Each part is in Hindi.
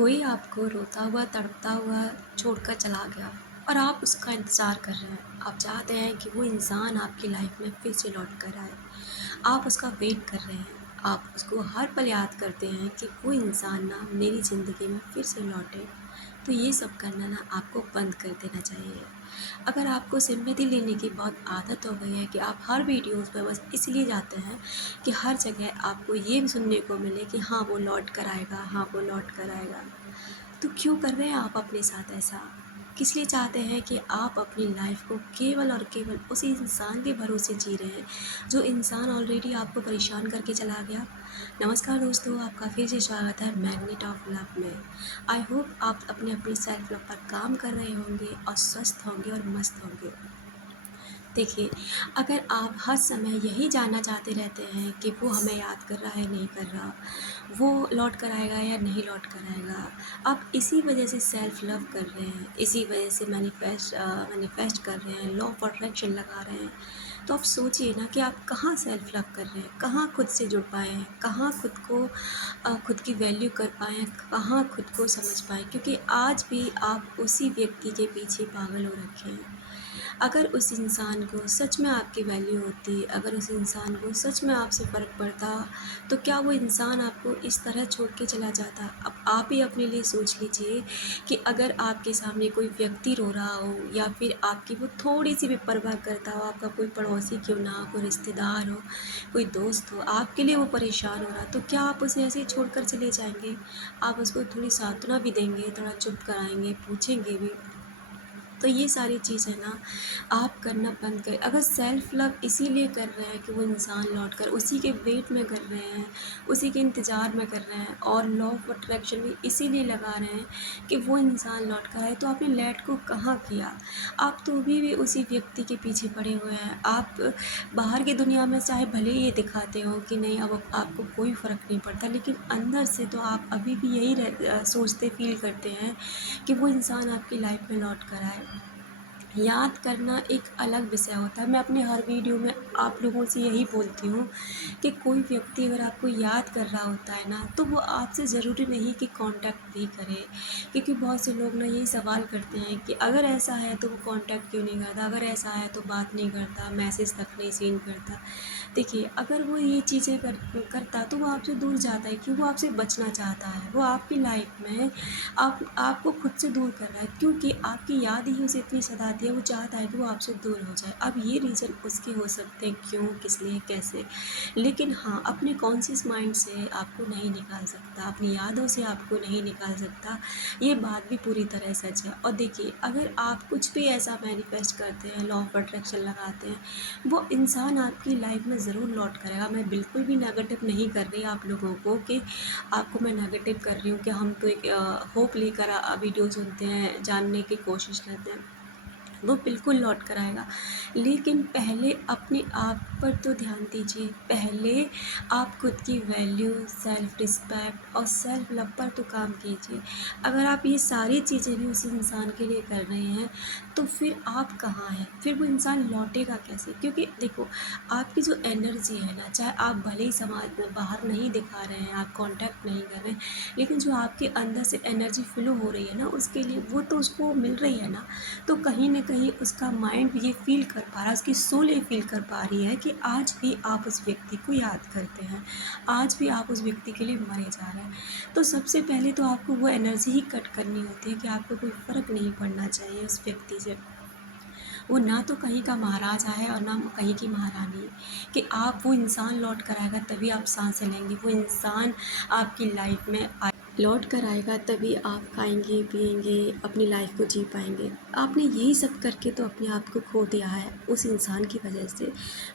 कोई आपको रोता हुआ, तड़पता हुआ छोड़कर चला गया और आप उसका इंतज़ार कर रहे हैं। आप चाहते हैं कि वो इंसान आपकी लाइफ में फिर से लौट कर आए। आप उसका वेट कर रहे हैं। आप उसको हर पल याद करते हैं कि वो इंसान ना मेरी ज़िंदगी में फिर से लौटे। तो ये सब करना ना आपको बंद कर देना चाहिए। अगर आपको सिम्पैथी लेने की बहुत आदत हो गई है कि आप हर वीडियोज़ पे बस इसलिए जाते हैं कि हर जगह आपको ये सुनने को मिले कि हाँ, वो लौट कर आएगा, हाँ, वो लौट कर आएगा। तो क्यों कर रहे हैं आप अपने साथ ऐसा? किस लिए चाहते हैं कि आप अपनी लाइफ को केवल और केवल उसी इंसान के भरोसे जी रहे हैं, जो इंसान ऑलरेडी आपको परेशान करके चला गया? नमस्कार दोस्तों, आपका फिर से स्वागत है मैग्नेट ऑफ लव में। आई होप आप अपनी सेल्फ लव पर काम कर रहे होंगे और स्वस्थ होंगे और मस्त होंगे। देखिए, अगर आप हर समय यही जानना चाहते रहते हैं कि वो हमें याद कर रहा है, नहीं कर रहा, वो लौट कर आएगा या नहीं लौट कर आएगा, आप इसी वजह से सेल्फ लव कर रहे हैं, इसी वजह से मैनिफेस्ट कर रहे हैं, लॉ ऑफ अट्रैक्शन लगा रहे हैं, तो आप सोचिए ना कि आप कहाँ सेल्फ लव कर रहे हैं, कहाँ खुद से जुड़ पाए हैं, कहाँ खुद को खुद की वैल्यू कर पाएँ हैं, कहाँ खुद को समझ पाएँ, क्योंकि आज भी आप उसी व्यक्ति के पीछे पागल हो रखे हैं। अगर उस इंसान को सच में आपकी वैल्यू होती, अगर उस इंसान को सच में आपसे फ़र्क पड़ता, तो क्या वो इंसान आपको इस तरह छोड़ के चला जाता? अब आप ही अपने लिए सोच लीजिए कि अगर आपके सामने कोई व्यक्ति रो रहा हो या फिर आपकी वो थोड़ी-सी भी परवाह करता हो, आपका कोई पड़ोसी क्यों ना हो, कोई रिश्तेदार हो, कोई दोस्त हो, आपके लिए वो परेशान हो रहा, तो क्या आप उसे ऐसे ही छोड़कर चले जाएँगे? आप उसको थोड़ी सांत्वना भी देंगे, थोड़ा चुप कराएँगे, पूछेंगे भी। तो ये सारी चीज़ें ना आप करना बंद करें। अगर सेल्फ़ लव इसीलिए कर रहे हैं कि वो इंसान लौट कर उसी के वेट में कर रहे हैं, उसी के इंतज़ार में कर रहे हैं और लॉ ऑफ अट्रैक्शन भी इसीलिए लगा रहे हैं कि वो इंसान लौट कर आए, तो आपने लेट को कहाँ किया? आप तो अभी भी उसी व्यक्ति के पीछे पड़े हुए हैं। आप बाहर की दुनिया में चाहे भले ही ये दिखाते हो कि नहीं, अब आपको कोई फ़र्क नहीं पड़ता, लेकिन अंदर से तो आप अभी भी यही सोचते फ़ील करते हैं कि वो इंसान आपकी लाइफ में लौट कर आए। याद करना एक अलग विषय होता है। मैं अपने हर वीडियो में आप लोगों से यही बोलती हूँ कि कोई व्यक्ति अगर आपको याद कर रहा होता है ना, तो वो आपसे ज़रूरी नहीं कि कॉन्टैक्ट भी करे। क्योंकि बहुत से लोग ना यही सवाल करते हैं कि अगर ऐसा है तो वो कॉन्टैक्ट क्यों नहीं करता? अगर ऐसा है तो बात नहीं करता, मैसेज तक नहीं सीन करता। देखिए, अगर वो ये चीज़ें करता तो वो आपसे दूर जाता है, क्यों? वो आपसे बचना चाहता है। वो आपकी लाइफ में आपको खुद से दूर कर रहा है, क्योंकि आपकी याद ही उसे इतनी सताती है, वो चाहता है कि वो आपसे दूर हो जाए। अब ये रीज़न उसके हो सकते हैं, क्यों, किस लिए, कैसे। लेकिन हाँ, अपने कॉन्शियस माइंड से आपको नहीं निकाल सकता, अपनी यादों से आपको नहीं निकाल सकता, ये बात भी पूरी तरह सच है। और देखिए, अगर आप कुछ भी ऐसा मैनिफेस्ट करते हैं, लॉ ऑफ अट्रैक्शन लगाते हैं, वो इंसान आपकी लाइफ में ज़रूर लौट कर आएगा। मैं बिल्कुल भी नेगेटिव नहीं कर रही आप लोगों को कि आपको मैं नेगेटिव कर रही हूँ कि हम तो एक होप लेकर वीडियो सुनते हैं, जानने की कोशिश करते हैं। वो बिल्कुल लौट कर आएगा, लेकिन पहले अपने आप पर तो ध्यान दीजिए। पहले आप खुद की वैल्यू, सेल्फ़ रिस्पेक्ट और सेल्फ़ लव पर तो काम कीजिए। अगर आप ये सारी चीज़ें भी उस इंसान के लिए कर रहे हैं, तो फिर आप कहाँ हैं? फिर वो इंसान लौटेगा कैसे? क्योंकि देखो, आपकी जो एनर्जी है ना, चाहे आप भले ही समाज में बाहर नहीं दिखा रहे हैं, आप कॉन्टैक्ट नहीं कर रहे हैं, लेकिन जो आपके अंदर से एनर्जी फ़्लो हो रही है ना, उसके लिए वो तो उसको मिल रही है ना। तो कहीं न कहीं उसका माइंड ये फ़ील कर पा रहा है, उसकी सोल ये फ़ील कर पा रही है कि आज भी आप उस व्यक्ति को याद करते हैं, आज भी आप उस व्यक्ति के लिए मरे जा रहे हैं। तो सबसे पहले तो आपको वो एनर्जी ही कट करनी होती है कि आपको कोई फ़र्क नहीं पड़ना चाहिए उस व्यक्ति से। वो ना तो कहीं का महाराजा है और ना कहीं की महारानी, कि आप वो इंसान लौट कर आएगा तभी आप साँसें लेंगे, वो इंसान आपकी लाइफ में लौट कर आएगा तभी आप खाएँगे, पिएँगे, अपनी लाइफ को जी पाएँगे। आपने यही सब करके तो अपने आप को खो दिया है उस इंसान की वजह से।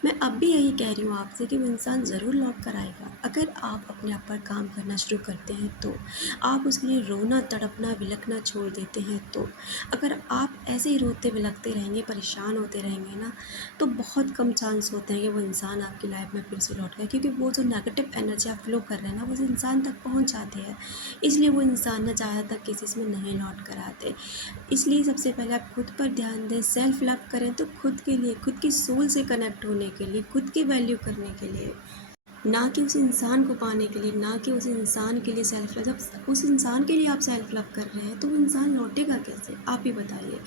मैं अब भी यही कह रही हूँ आपसे कि वो इंसान ज़रूर लौट कर आएगा, अगर आप अपने आप पर काम करना शुरू करते हैं तो। आप उसके लिए रोना, तड़पना, विलखना छोड़ देते हैं तो। अगर आप ऐसे ही रोते बिलखते रहेंगे, परेशान होते रहेंगे ना, तो बहुत कम चांस होते हैं कि वो इंसान आपकी लाइफ में फिर से लौट के आए, क्योंकि वो जो नेगेटिव एनर्जी आप फ़्लो कर रहे हैं ना, वो उस इंसान तक पहुँच जाती है। इसलिए वो इंसान ना ज़्यादातर केसेस में नहीं लौट कर आते। इसलिए सबसे पहले आप खुद पर ध्यान दें, सेल्फ लव करें तो खुद के लिए, खुद की सोल से कनेक्ट होने के लिए, खुद की वैल्यू करने के लिए। ना कि उस इंसान को पाने के लिए, ना कि उस इंसान के लिए सेल्फ लव। जब उस इंसान के लिए आप सेल्फ लव कर रहे हैं तो वो इंसान लौटेगा कैसे, आप ही बताइए।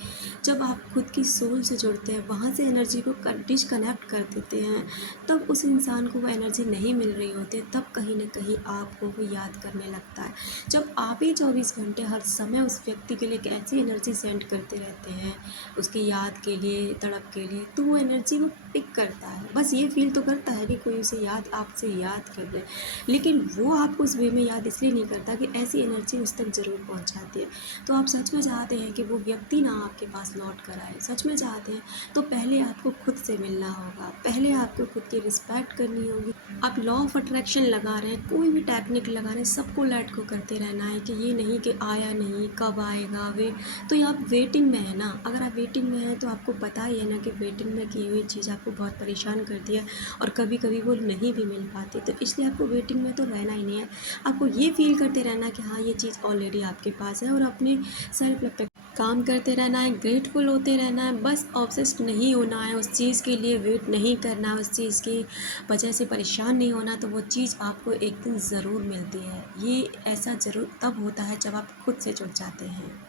जब आप खुद की सोल से जुड़ते हैं, वहाँ से एनर्जी को डिस्कनेक्ट कर देते हैं, तब उस इंसान को वो एनर्जी नहीं मिल रही होती है, तब कहीं ना कहीं आपको वो याद करने लगता है। जब आप ही 24 घंटे हर समय उस व्यक्ति के लिए एक ऐसी एनर्जी सेंड करते रहते हैं, उसकी याद के लिए, तड़प के लिए, तो वो एनर्जी वो पिक करता है। बस ये फील तो करता है कि कोई उसे याद, आपसे याद कर रहे, लेकिन वो आपको उस वे में याद इसलिए नहीं करता कि ऐसी एनर्जी उस तक ज़रूर पहुंचाती है। तो आप सच में चाहते हैं कि वो व्यक्ति ना आपके पास लौट कर आए, सच में चाहते हैं, तो पहले आपको खुद से मिलना होगा, पहले आपको खुद की रिस्पेक्ट करनी होगी। आप लॉ ऑफ अट्रैक्शन लगा रहे हैं, कोई भी टेक्निक लगा रहे हैं, सबको लेट को करते रहना है कि ये नहीं कि आया नहीं, कब आएगा वे। तो ये आप वेटिंग में है ना, अगर आप वेटिंग में हैं तो आपको पता ही है ना कि वेटिंग में की हुई चीज़ आपको बहुत परेशान करती है और कभी कभी वो नहीं भी मिल पाती। तो इसलिए आपको वेटिंग में तो रहना ही नहीं है, आपको ये फील करते रहना कि हाँ ये चीज़ ऑलरेडी आपके पास है, और अपने सेल्फ लव पे काम करते रहना है, ग्रेटफुल होते रहना है। बस ऑब्सेस्ड नहीं होना है उस चीज़ के लिए, वेट नहीं करना है उस चीज़ की वजह से, परेशान नहीं होना। तो वो चीज़ आपको एक दिन ज़रूर मिलती है। ये ऐसा ज़रूर तब होता है जब आप खुद से जुड़ जाते हैं।